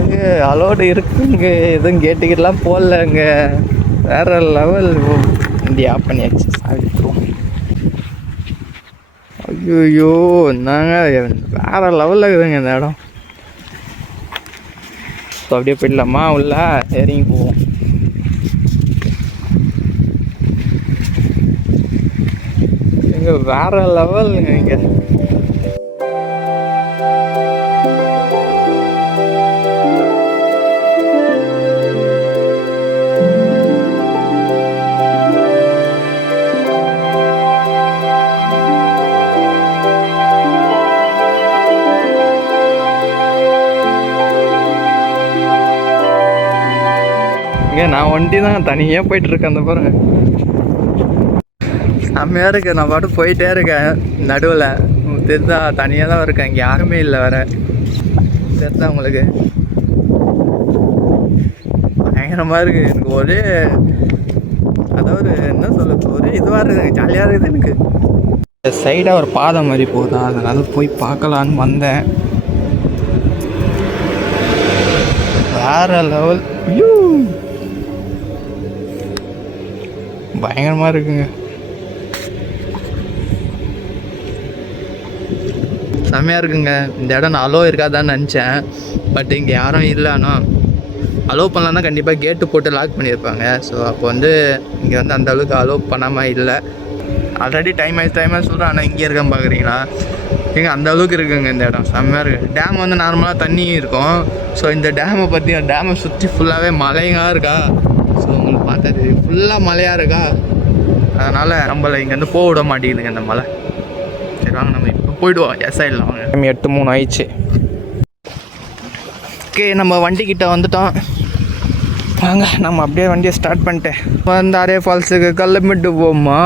இங்கே அலோடு இருக்குங்க, எதுவும் கேட்டுக்கிட்டலாம் போடலங்க. வேறு லெவல். இந்தியா ஆஃப் பண்ணியாச்சு. சாவிட்டுருவோம். ஐயோ என்னங்க வேறு லெவலில் இருக்குதுங்க இந்த இடம். ஸோ அப்படியே போயிடலாமா உள்ள இறங்கி போவோம். இங்கே வேறு லெவலுங்க. இங்கே நான் ஒண்டி தான் தனியாக போயிட்டுருக்கேன். அந்த பாருங்க செம்மையாக இருக்குது. நான் பாட்டு போயிட்டே இருக்கேன். நடுவில் தெரிஞ்சா தனியாக தான் இருக்கேன். இங்கே யாருமே இல்லை வேறு. தெரிஞ்சா உங்களுக்கு பயங்கரமாக இருக்குது. எனக்கு ஒரே அதாவது என்ன சொல்லுது, ஒரே இதுவாக இருக்குது, ஜாலியாக இருக்குது. எனக்கு சைடாக ஒரு பாதை மாதிரி போகுதா, அதனால போய் பார்க்கலான்னு வந்தேன். வேறு லெவல். பயங்கரமாக இருக்குங்க. செம்மையாக இருக்குங்க. இந்த இடம் நான் அலோ இருக்காதான்னு நினச்சேன். பட் இங்கே யாரும் இல்லை. ஆனால் அலோவ் பண்ணலான்னா கண்டிப்பாக கேட்டு போட்டு லாக் பண்ணியிருப்பாங்க. ஸோ அப்போ இங்கே அந்த அளவுக்கு அலோவ் பண்ணாமல் இல்லை. ஆல்ரெடி டைம் ஆகி சொல்கிறேன். ஆனால் இங்கே இருக்கேன் பார்க்குறீங்களா, இங்கே அந்த அளவுக்கு இருக்குங்க இந்த இடம். செம்மையாக இருக்குது. டேம் நார்மலாக தண்ணி இருக்கும். ஸோ இந்த டேமை பற்றி, டேமை சுற்றி ஃபுல்லாகவே மலையாக இருக்கா. ஸோ உங்களுக்கு பார்த்தா தெரியும், ஃபுல்லாக மலையாக இருக்கா. அதனால் நம்மளை இங்கேருந்து போக விட மாட்டேங்குதுங்க இந்த மலை. சரி வாங்க நம்ம இப்போ போய்டுவோம். ஆகிடலாம் வாங்க. 8:03 ஆயிடுச்சு. ஓகே, நம்ம வண்டிக்கிட்ட வந்துட்டோம். வாங்க நம்ம அப்படியே வண்டியை ஸ்டார்ட் பண்ணிட்டேன். ஆரே ஃபால்ஸுக்கு கிளம்பிட்டு போமா.